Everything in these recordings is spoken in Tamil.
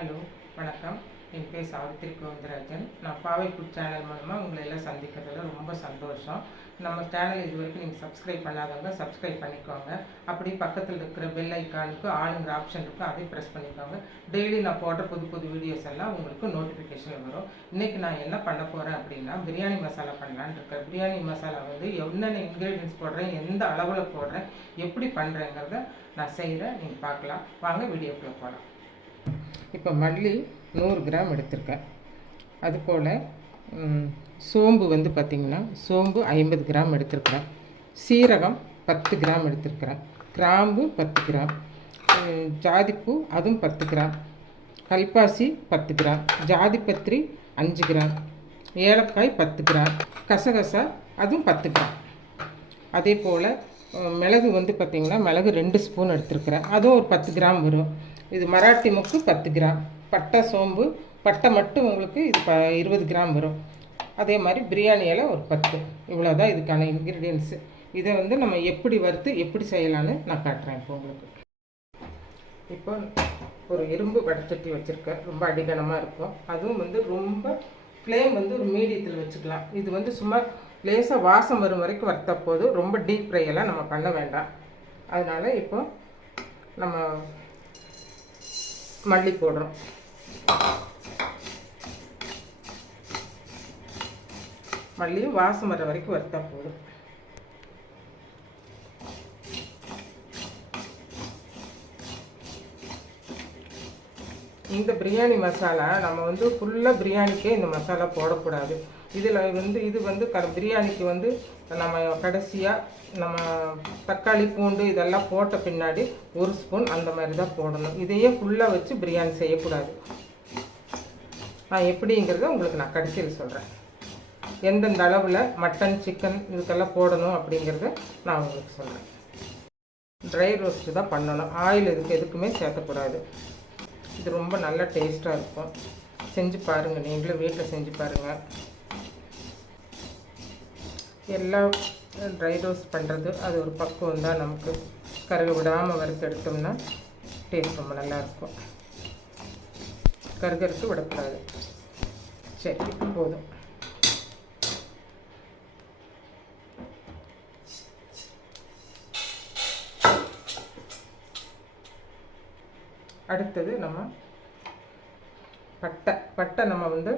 ஹலோ வணக்கம். என் பேர் சாவித்திரி கோவிந்தராஜன். நான் பாவை ஃபுட் சேனல் மூலமாக உங்களை எல்லாம் சந்திக்கிறதுல ரொம்ப சந்தோஷம். நம்ம சேனல் இது வரைக்கும் நீங்கள் சப்ஸ்கிரைப் பண்ணாதவங்க சப்ஸ்கிரைப் பண்ணிக்கோங்க. அப்படி பக்கத்தில் இருக்கிற பெல் ஐக்கானுக்கு ஆளுங்கிற ஆப்ஷன் இருக்கும், அதையும் ப்ரெஸ் பண்ணிக்கோங்க. டெய்லி நான் போடுற புது புது வீடியோஸ் எல்லாம் உங்களுக்கு நோட்டிஃபிகேஷன் வரும். இன்றைக்கி நான் என்ன பண்ண போகிறேன் அப்படின்னா பிரியாணி மசாலா பண்ணலான்னு இருக்கேன். பிரியாணி மசாலா வந்து என்னென்ன இன்க்ரீடியன்ஸ் போடுறேன், எந்த அளவில் போடுறேன், எப்படி பண்ணுறேங்கிறத நான் செய்கிறேன். நீங்கள் பார்க்கலாம். வாங்க வீடியோக்குள்ளே போகலாம். இப்போ மல்லி 100 கிராம் எடுத்திருக்கேன். அதுபோல் சோம்பு வந்து பார்த்திங்கன்னா சோம்பு 50 கிராம் எடுத்திருக்கிறேன். சீரகம் 10 கிராம் எடுத்திருக்கிறேன். கிராம்பு 10 கிராம், ஜாதிப்பூ அதுவும் 10 கிராம், கல்பாசி 10 கிராம், ஜாதிப்பத்திரி 5 கிராம், ஏலக்காய் 10 கிராம், கசகசா அதுவும் 10 கிராம். அதே போல் மிளகு வந்து பார்த்திங்கன்னா மிளகு 2 ஸ்பூன் எடுத்துருக்கிறேன், அதுவும் ஒரு 10 கிராம் வரும். இது மராட்டி முக்கு 10 கிராம், பட்டை சோம்பு பட்டை மட்டும் உங்களுக்கு இது 20 கிராம் வரும். அதே மாதிரி பிரியாணி இலை ஒரு 10. இவ்வளோ தான் இதுக்கான இன்க்ரீடியன்ஸு. இதை வந்து நம்ம எப்படி வறுத்து எப்படி செய்யலான்னு நான் காட்டுறேன் இப்போ உங்களுக்கு. இப்போ ஒரு இரும்பு வடச்சட்டி வச்சுருக்கேன், ரொம்ப அடிகனமாக இருக்கும். அதுவும் வந்து ரொம்ப ஃப்ளேம் வந்து ஒரு மீடியத்தில் வச்சுக்கலாம். இது வந்து சும்மா லேசாக வாசம் வரும் வரைக்கும் வறுத்த போது, ரொம்ப டீப் ஃப்ரையெல்லாம் நம்ம பண்ண வேண்டாம். அதனால் இப்போ நம்ம மல்லி போடுறோம். மல்லியும் வாசம் வர வரைக்கும் வறுத்தா போதும். இந்த பிரியாணி மசாலா நம்ம வந்து ஃபுல்லாக பிரியாணிக்கே இந்த மசாலா போடக்கூடாது. இதில் வந்து இது வந்து பிரியாணிக்கு வந்து நம்ம கடைசியாக நம்ம தக்காளி பூண்டு இதெல்லாம் போட்ட பின்னாடி 1 ஸ்பூன் அந்த மாதிரி தான் போடணும். இதையே ஃபுல்லாக வச்சு பிரியாணி செய்யக்கூடாது. நான் எப்படிங்கிறத உங்களுக்கு நான் கடைசியில் சொல்கிறேன். எந்தெந்த அளவில் மட்டன் சிக்கன் இதுக்கெல்லாம் போடணும் அப்படிங்கிறத நான் உங்களுக்கு சொல்கிறேன். ட்ரை ரோஸ்ட்டு தான் பண்ணணும், ஆயில் இதுக்கு எதுக்குமே சேர்த்தக்கூடாது. இது ரொம்ப நல்ல டேஸ்ட்டாக இருக்கும். செஞ்சு பாருங்கள், நீங்களும் வீட்டில் செஞ்சு பாருங்கள். எல்லாம் ட்ரை ரோஸ்ட் பண்ணுறது அது ஒரு பக்குவம் தான். நமக்கு கருக விடாமல் வறுத்து எடுத்தோம்னா டேஸ்ட் ரொம்ப நல்லாயிருக்கும். கருகருக்கு விடக்கூடாது. சரி, போதும். அடுத்தது நம்ம பட்டை நம்ம வந்து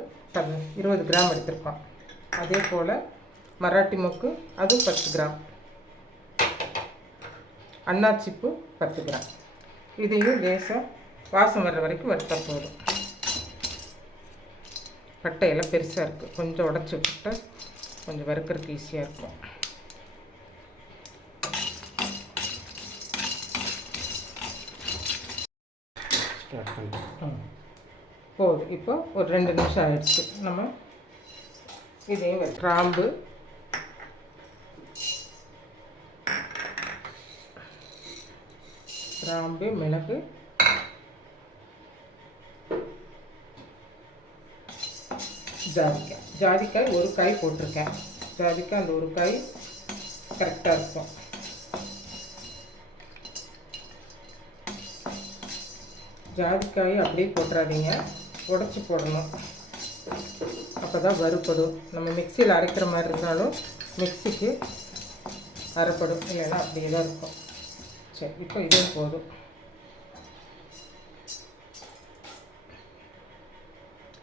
20 கிராம் எடுத்திருக்கோம். அதே போல் மராட்டி மொக்கு அதுவும் 10 கிராம், அன்னாச்சிப்பூ 10 கிராம். இதையும் லேசாக வாசம் வர்ற வரைக்கும் வறுத்தா போதும். பட்டையெல்லாம் பெருசாக இருக்குது, கொஞ்சம் உடச்சி விட்டுட்டா கொஞ்சம் வறுக்கிறதுக்கு ஈஸியாக இருக்கும். போதும். இப்போ ஒரு 2 நிமிஷம் ஆயிடுச்சு. நம்ம இதையும் கிராம்பு, மிளகு, ஜாதிக்காய் 1 காய் போட்டிருக்கேன். ஜாதிக்காய் அந்த 1 காய் கரெக்டாக இருக்கும். ஜாதிக்காயை அப்படியே போட்டுறாதீங்க, உடச்சி போடணும். அப்போ தான் வறுப்படும். நம்ம மிக்சியில் அரைக்கிற மாதிரி இருந்தாலும் மிக்சிக்கு அரைப்படும், இல்லைன்னா அப்படியே தான் இருக்கும். சரி, இப்போ இதே போதும்.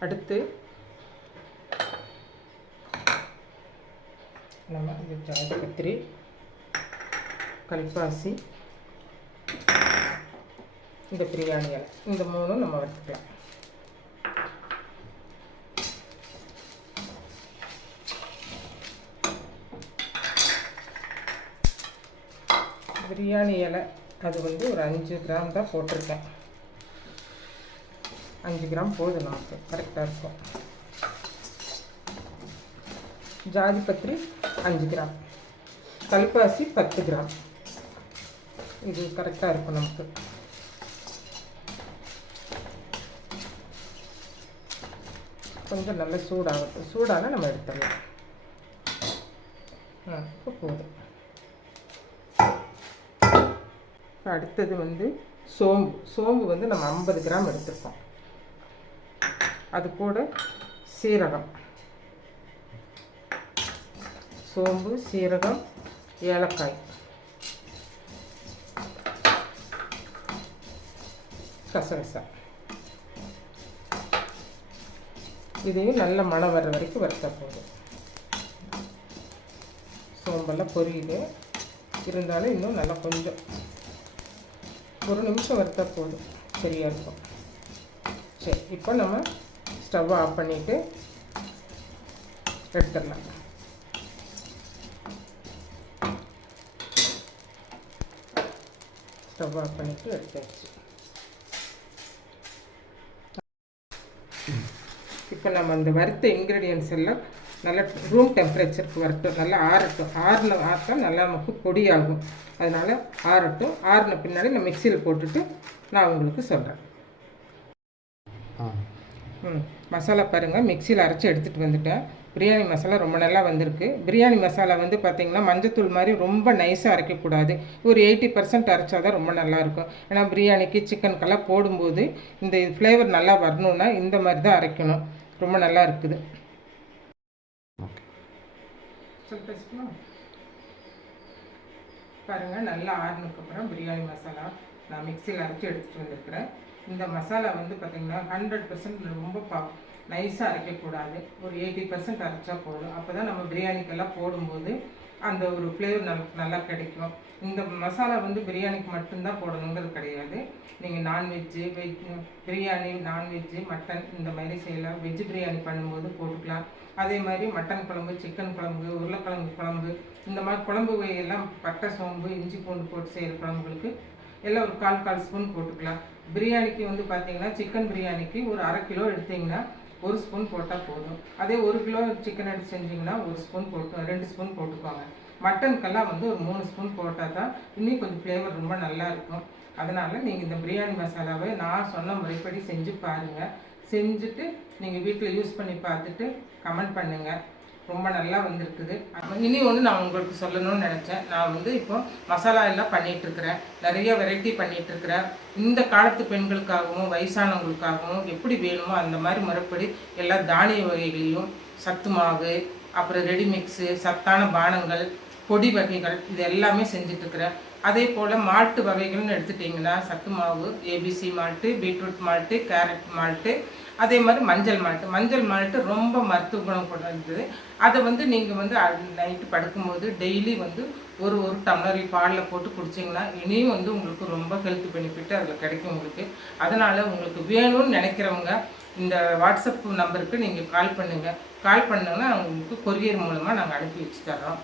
அடுத்து நம்ம இது ஜாதிபத்திரி, கல்பாசி, இந்த பிரியாணி இலை, இந்த 3 நம்ம வறுத்துக்கலாம். பிரியாணி இலை அது வந்து ஒரு 5 கிராம் தான் போட்டிருக்கேன். 5 கிராம் போதும், நமக்கு கரெக்டாக இருக்கும். ஜாதிபத்திரி 5 கிராம், கல்பாசி 10 கிராம். இது கரெக்டாக இருக்கும் நமக்கு. கொஞ்சம் நல்ல சூடாகட்டும். சூடான நம்ம எடுத்துடலாம். இப்போ போதும். அடுத்தது வந்து சோம்பு வந்து நம்ம 50 கிராம் எடுத்துருக்கோம். அது கூட சீரகம், சோம்பு, சீரகம், ஏலக்காய், கசகசா, இதையும் நல்ல மணம் வர்ற வரைக்கும் வறுத்தா போதும். சோம்பெல்லாம் பொரியுது, இருந்தாலும் இன்னும் நல்லா கொஞ்சம் ஒரு நிமிஷம் வறுத்தா போதும், சரியாக இருக்கும். சரி, இப்போ நம்ம ஸ்டவ்வை ஆஃப் பண்ணிவிட்டு எடுத்துடலாம். ஸ்டவ் ஆஃப் பண்ணிவிட்டு எடுத்தாச்சு. இப்போ நம்ம அந்த வறுத்த இன்க்ரீடியன்ஸ் எல்லாம் நல்லா ரூம் டெம்பரேச்சருக்கு வரட்டும், நல்லா ஆறட்டும். ஆறினா நல்லா நமக்கு பொடியாகும். அதனால் ஆறட்டும். ஆறின பின்னாடி நான் மிக்சியில் போட்டுட்டு நான் உங்களுக்கு சொல்கிறேன். மசாலா பாருங்கள், மிக்சியில் அரைச்சி எடுத்துகிட்டு வந்துட்டேன். பிரியாணி மசாலா ரொம்ப நல்லா வந்திருக்கு. பிரியாணி மசாலா வந்து பார்த்திங்கன்னா மஞ்சத்தூள் மாதிரி ரொம்ப நைஸாக அரைக்கக்கூடாது. ஒரு 80% அரைச்சா தான் ரொம்ப நல்லாயிருக்கும். ஏன்னா பிரியாணிக்கு சிக்கனுக்கெல்லாம் போடும்போது இந்த ஃப்ளேவர் நல்லா வரணுன்னா இந்த மாதிரி தான் அரைக்கணும். ரொம்ப நல்லா இருக்குது. பாருங்கள், நல்லா ஆறுனதுக்கப்புறம் பிரியாணி மசாலா நான் மிக்சியில் அரைச்சி எடுத்துகிட்டு வந்திருக்கிறேன். இந்த மசாலா வந்து பார்த்திங்கன்னா 100% ரொம்ப நைஸாக அரைக்கக்கூடாது. ஒரு 80% அரைச்சா போதும். அப்போ தான் நம்ம பிரியாணிக்கெல்லாம் போடும்போது அந்த ஒரு ஃப்ளேவர் நல்லா கிடைக்கும். இந்த மசாலா வந்து பிரியாணிக்கு மட்டும்தான் போடணுங்கிறது கிடையாது. நீங்கள் நான்வெஜ்ஜு, பிரியாணி, நான்வெஜ்ஜு, மட்டன் இந்த மாதிரி செய்யலாம். வெஜ்ஜு பிரியாணி பண்ணும்போது போட்டுக்கலாம். அதே மாதிரி மட்டன் குழம்பு, சிக்கன் குழம்பு, உருளைக்கிழங்கு குழம்பு, இந்த மாதிரி குழம்பு வகையெல்லாம் பட்டை, சோம்பு, இஞ்சி பூண்டு போட்டு செய்கிற குழம்புகளுக்கு எல்லாம் ஒரு 1/4 ஸ்பூன் போட்டுக்கலாம். பிரியாணிக்கு வந்து பார்த்திங்கன்னா சிக்கன் பிரியாணிக்கு ஒரு 1/2 கிலோ எடுத்திங்கன்னா 1 ஸ்பூன் போட்டால் போதும். அதே 1 கிலோ சிக்கன் எடுத்து செஞ்சிங்கன்னா 1 ஸ்பூன் போட்டு 2 ஸ்பூன் போட்டுக்கோங்க. மட்டனுக்கெல்லாம் வந்து ஒரு 3 ஸ்பூன் போட்டால் தான் இன்னும் கொஞ்சம் ஃப்ளேவர் ரொம்ப நல்லா இருக்கும். அதனால் நீங்கள் இந்த பிரியாணி மசாலாவை நான் சொன்ன முறைப்படி செஞ்சு பாருங்கள். செஞ்சுட்டு நீங்கள் வீட்டில் யூஸ் பண்ணி பார்த்துட்டு கமெண்ட் பண்ணுங்கள். ரொம்ப நல்லா வந்திருக்குது. இனி ஒன்று நான் உங்களுக்கு சொல்லணும்னு நினச்சேன். நான் வந்து இப்போ மசாலா எல்லாம் பண்ணிகிட்ருக்கிறேன். நிறைய வெரைட்டி பண்ணிகிட்ருக்கிறேன். இந்த காலத்து பெண்களுக்காகவும் வயசானவங்களுக்காகவும் எப்படி வேணுமோ அந்த மாதிரி முறைப்படி எல்லா தானிய வகைகளையும், சத்து மாவு, அப்புறம் ரெடிமிக்ஸு, சத்தான பானங்கள், பொடி வகைகள் இது எல்லாமே செஞ்சிட்ருக்கிறேன். அதே போல் மால்ட்டு வகைகள்னு எடுத்துட்டிங்கன்னா சத்து மாவு, ABC malt, beetroot malt, carrot malt, அதே மாதிரி மஞ்சள் மால்ட்டு ரொம்ப மருத்துவ குணம் கொண்டது. அதை வந்து நீங்கள் வந்து நைட்டு படுக்கும்போது டெய்லி வந்து ஒரு டம்ளர் பாலில் போட்டு குடிச்சிங்கன்னா இனியும் வந்து உங்களுக்கு ரொம்ப ஹெல்த் பெனிஃபிட் அதில் கிடைக்கும் உங்களுக்கு. அதனால் உங்களுக்கு வேணும்னு நினைக்கிறவங்க இந்த வாட்ஸ்அப் நம்பருக்கு நீங்கள் கால் பண்ணுங்கள். கால் பண்ணோன்னா உங்களுக்கு கொரியர் மூலமாக நாங்கள் அனுப்பி வச்சு தர்றோம்.